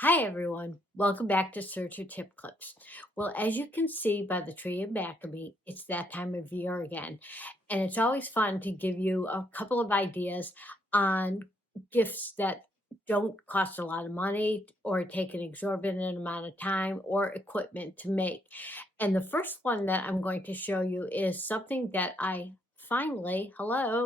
Hi, everyone. Welcome back to Serger Tip Clips. Well, as you can see by the tree in back of me, it's that time of year again. And it's always fun to give you a couple of ideas on gifts that don't cost a lot of money or take an exorbitant amount of time or equipment to make. And the first one that I'm going to show you is something that I finally,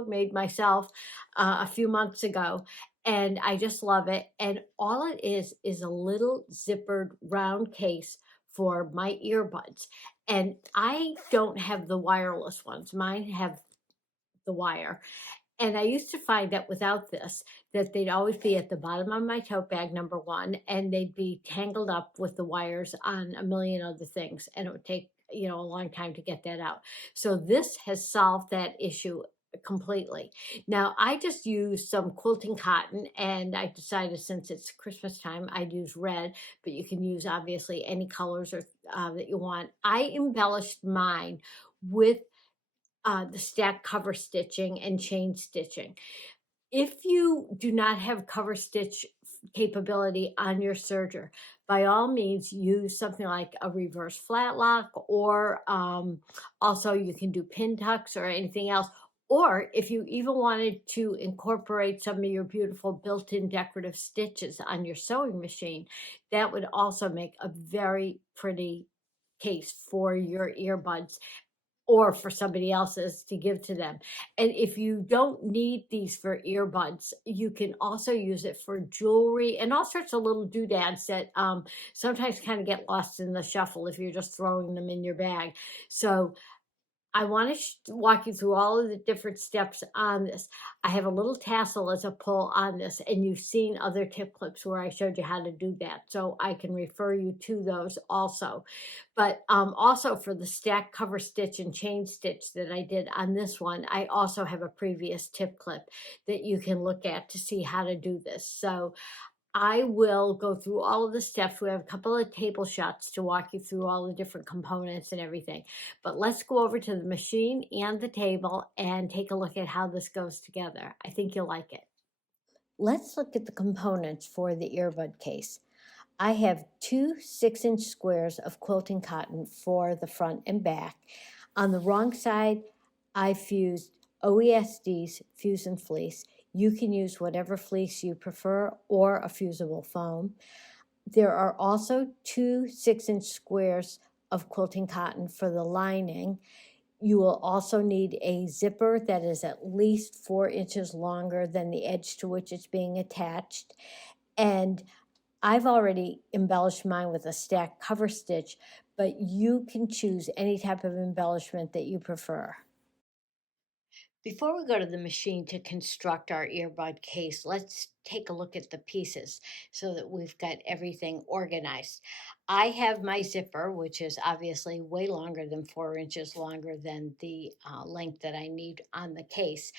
made myself a few months ago, and I just love it. And all it is a little zippered round case for my earbuds. And I don't have the wireless ones. Mine have the wire. And I used to find that without this, that they'd always be at the bottom of my tote bag, number one, and they'd be tangled up with the wires on a million other things. And it would take, a long time to get that out. So this has solved that issue completely. Now, I just used some quilting cotton, and I decided since it's Christmas time, I'd use red, but you can use obviously any colors or that you want. I embellished mine with the stack cover stitching and chain stitching. If you do not have cover stitch capability on your serger, by all means use something like a reverse flat lock, or also you can do pin tucks or anything else. Or if you even wanted to incorporate some of your beautiful built-in decorative stitches on your sewing machine, that would also make a very pretty case for your earbuds or for somebody else's to give to them. And if you don't need these for earbuds, you can also use it for jewelry and all sorts of little doodads that sometimes kind of get lost in the shuffle if you're just throwing them in your bag. So I want to walk you through all of the different steps on this. I have a little tassel as a pull on this, and you've seen other tip clips where I showed you how to do that. So I can refer you to those also. But also for the stack cover stitch and chain stitch that I did on this one, I also have a previous tip clip that you can look at to see how to do this. So I will go through all of the steps. We have a couple of table shots to walk you through all the different components and everything. But let's go over to the machine and the table and take a look at how this goes together. I think you'll like it. Let's look at the components for the earbud case. I have two 6-inch squares of quilting cotton for the front and back. On the wrong side, I fused OESD's Fuse and Fleece. You can use whatever fleece you prefer or a fusible foam. There are also two 6-inch squares of quilting cotton for the lining. You will also need a zipper that is at least 4 inches longer than the edge to which it's being attached. And I've already embellished mine with a stack cover stitch, but you can choose any type of embellishment that you prefer. Before we go to the machine to construct our earbud case, let's take a look at the pieces so that we've got everything organized. I have my zipper, which is obviously way longer than 4 inches longer than the length that I need on the case.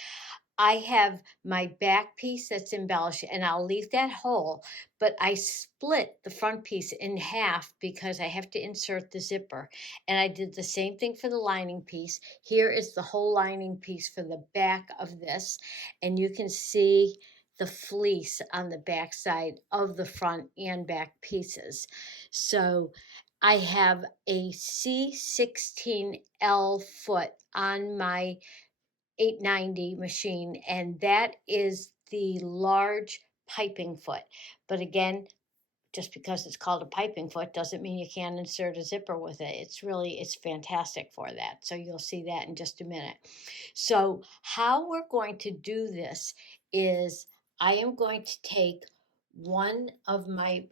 I have my back piece that's embellished, and I'll leave that whole, but I split the front piece in half because I have to insert the zipper. And I did the same thing for the lining piece. Here is the whole lining piece for the back of this, and you can see the fleece on the back side of the front and back pieces. So I have a C16L foot on my 890 machine, and that is the large piping foot. But again, just because it's called a piping foot doesn't mean you can't insert a zipper with it. It's fantastic for that. So you'll see that in just a minute. So how we're going to do this is I am going to take one of my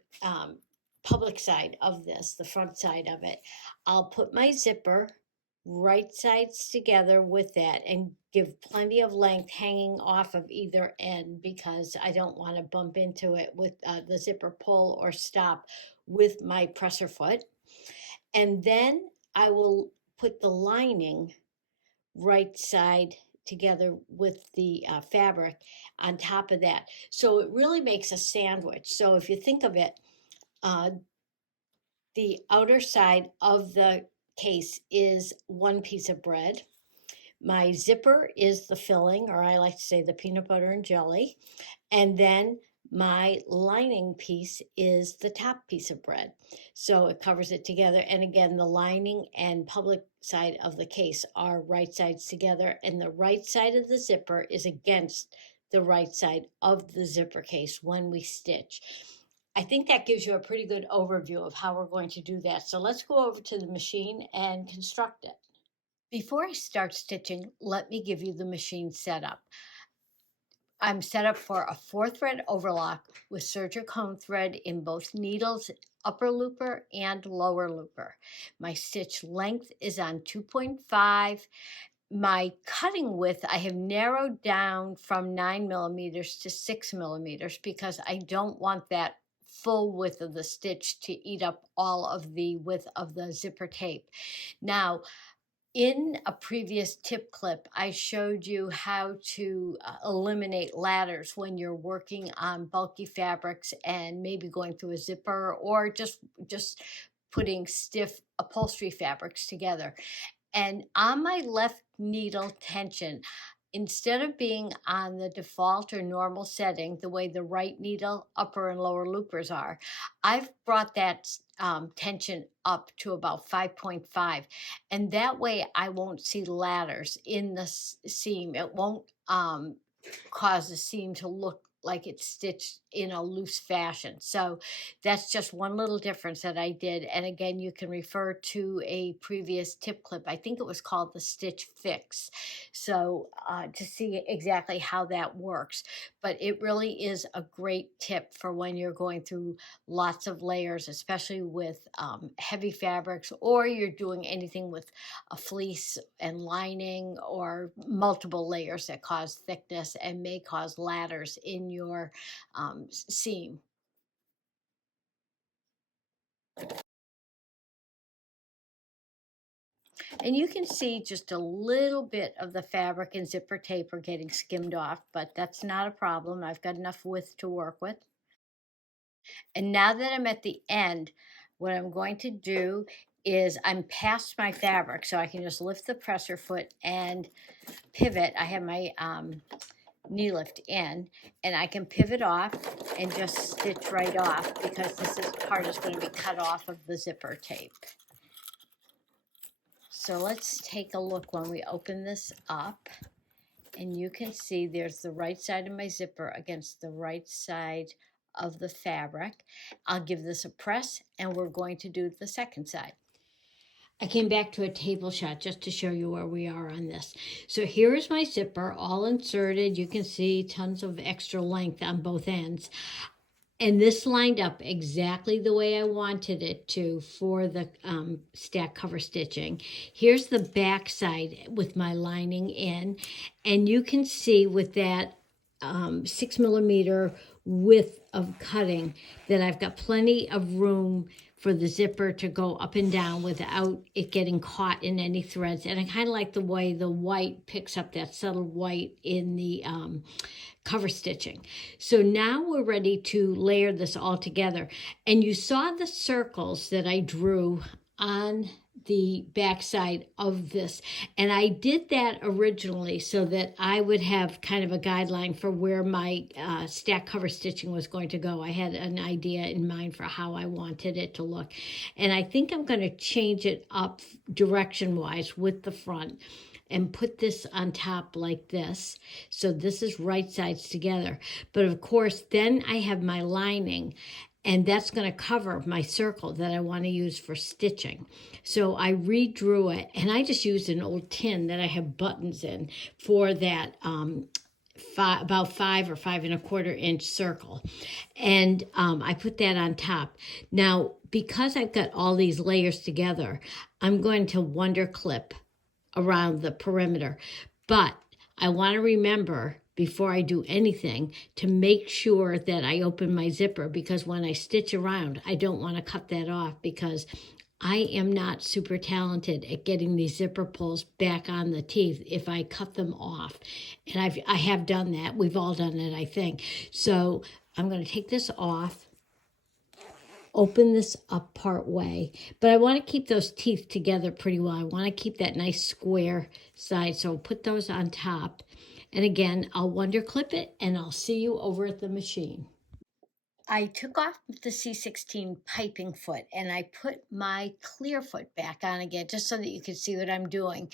public side of this, the front side of it. I'll put my zipper right sides together with that and give plenty of length hanging off of either end because I don't want to bump into it with the zipper pull or stop with my presser foot. And then I will put the lining right side together with the fabric on top of that. So it really makes a sandwich. So if you think of it, uh, the outer side of the case is one piece of bread. My zipper is the filling, or I like to say the peanut butter and jelly. And then My lining piece is the top piece of bread. So it covers it together. And again, the lining and public side of the case are right sides together, and the right side of the zipper is against the right side of the zipper case when we stitch. I think that gives you a pretty good overview of how we're going to do that. So let's go over to the machine and construct it. Before I start stitching, let me give you the machine setup. I'm set up for a 4-thread overlock with Serger cone thread in both needles, upper looper and lower looper. My stitch length is on 2.5. My cutting width I have narrowed down from 9 millimeters to 6 millimeters because I don't want that full width of the stitch to eat up all of the width of the zipper tape. Now, in a previous tip clip, I showed you how to eliminate ladders when you're working on bulky fabrics and maybe going through a zipper or just putting stiff upholstery fabrics together. And on my left needle tension, instead of being on the default or normal setting, the way the right needle upper and lower loopers are, I've brought that tension up to about 5.5. And that way I won't see ladders in the seam. It won't cause the seam to look like it's stitched in a loose fashion. So that's just one little difference that I did. And again, you can refer to a previous tip clip. I think it was called the Stitch Fix. So to see exactly how that works. But it really is a great tip for when you're going through lots of layers, especially with heavy fabrics, or you're doing anything with a fleece and lining or multiple layers that cause thickness and may cause ladders in your seam. And you can see just a little bit of the fabric and zipper tape are getting skimmed off, but that's not a problem. I've got enough width to work with. And now that I'm at the end, what I'm going to do is I'm past my fabric, so I can just lift the presser foot and pivot. I have my knee lift in, and I can pivot off and just stitch right off because part is going to be cut off of the zipper tape. So let's take a look when we open this up, and you can see there's the right side of my zipper against the right side of the fabric. I'll give this a press, and we're going to do the second side. I came back to a table shot just to show you where we are on this. So here is my zipper all inserted. You can see tons of extra length on both ends. And this lined up exactly the way I wanted it to for the stack cover stitching. Here's the back side with my lining in. And you can see with that 6 millimeter width of cutting that I've got plenty of room for the zipper to go up and down without it getting caught in any threads. And I kind of like the way the white picks up that subtle white in the cover stitching. So now we're ready to layer this all together. And you saw the circles that I drew on the back side of this. And I did that originally so that I would have kind of a guideline for where my stack cover stitching was going to go. I had an idea in mind for how I wanted it to look. And I think I'm going to change it up direction-wise with the front and put this on top like this. So this is right sides together. But of course, then I have my lining, and that's going to cover my circle that I want to use for stitching. So I redrew it, and I just used an old tin that I have buttons in for that about 5 or 5.25 inch circle. And I put that on top. Now, because I've got all these layers together, I'm going to wonder clip around the perimeter. But I want to remember before I do anything to make sure that I open my zipper, because when I stitch around, I don't want to cut that off because I am not super talented at getting these zipper pulls back on the teeth if I cut them off. And I have done that. We've all done it, I think. So I'm going to take this off, open this up part way, but I want to keep those teeth together pretty well. I want to keep that nice square side, so I'll put those on top. And again, I'll wonder clip it, and I'll see you over at the machine. I took off the C16 piping foot and I put my clear foot back on again, just so that you can see what I'm doing.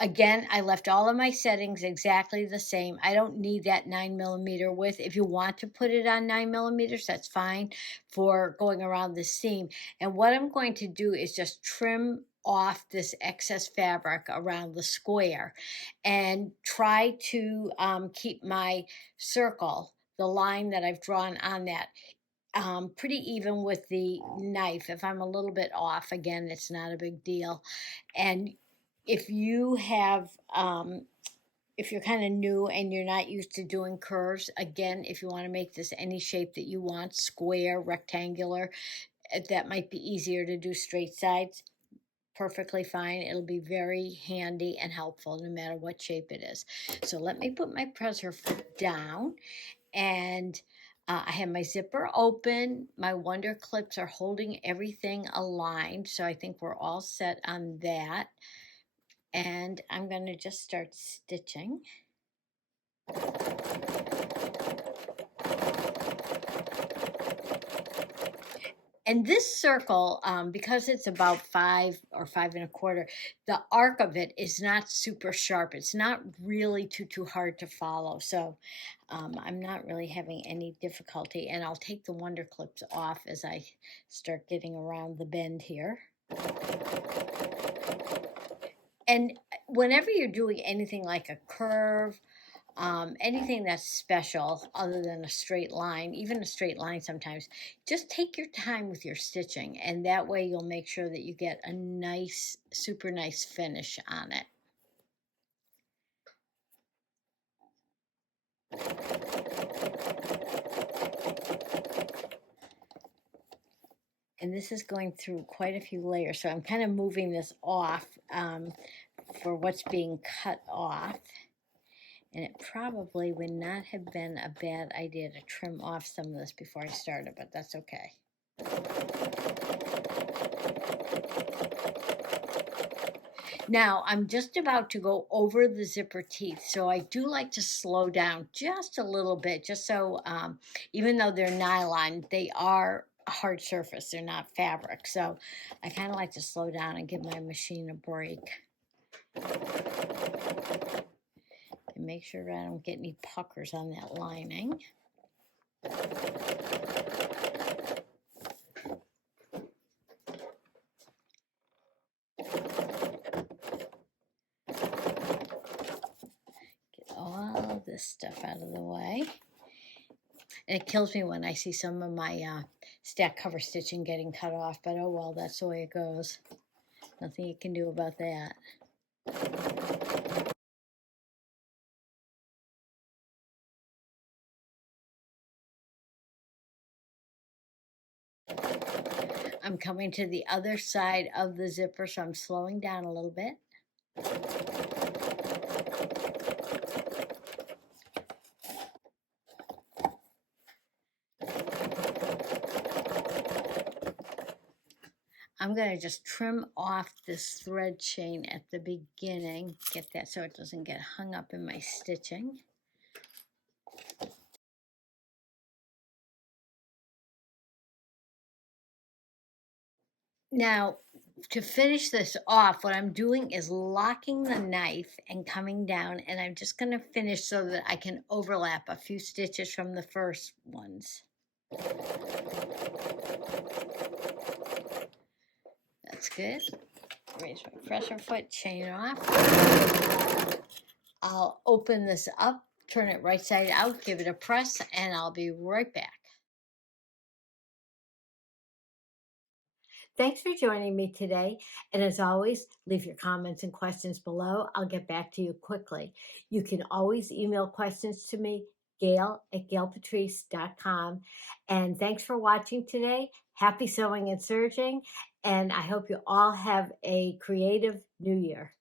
Again, I left all of my settings exactly the same. I don't need that 9mm width. If you want to put it on 9mm, that's fine for going around the seam. And what I'm going to do is just trim off this excess fabric around the square and try to keep my circle, the line that I've drawn on that, pretty even with the knife. If I'm a little bit off, again, it's not a big deal. And if you have, if you're kind of new and you're not used to doing curves, again, if you want to make this any shape that you want, square, rectangular, that might be easier to do straight sides. Perfectly fine. It'll be very handy and helpful no matter what shape it is. So let me put my presser foot down, and I have my zipper open. My Wonder clips are holding everything aligned, so I think we're all set on that. And I'm going to just start stitching. And this circle, because it's about 5 or 5 1/4, the arc of it is not super sharp. It's not really too hard to follow. So I'm not really having any difficulty. And I'll take the Wonder clips off as I start getting around the bend here. And whenever you're doing anything like a curve, anything that's special other than a straight line, even a straight line sometimes, just take your time with your stitching, and that way you'll make sure that you get a nice, super nice finish on it. And this is going through quite a few layers, so I'm kind of moving this off for what's being cut off. And it probably would not have been a bad idea to trim off some of this before I started, but that's okay. Now, I'm just about to go over the zipper teeth, so I do like to slow down just a little bit, just so, even though they're nylon, they are a hard surface. They're not fabric, so I kind of like to slow down and give my machine a break. And make sure I don't get any puckers on that lining. Get all this stuff out of the way. And it kills me when I see some of my stack cover stitching getting cut off, but oh well, that's the way it goes. Nothing you can do about that. I'm coming to the other side of the zipper, so I'm slowing down a little bit. I'm going to just trim off this thread chain at the beginning, get that so it doesn't get hung up in my stitching. Now, to finish this off, what I'm doing is locking the knife and coming down, and I'm just going to finish so that I can overlap a few stitches from the first ones. That's good. Raise my presser foot, chain off. I'll open this up, turn it right side out, give it a press, and I'll be right back. Thanks for joining me today. And as always, leave your comments and questions below. I'll get back to you quickly. You can always email questions to me, gail@gailpatrice.com. And thanks for watching today. Happy sewing and serging. And I hope you all have a creative new year.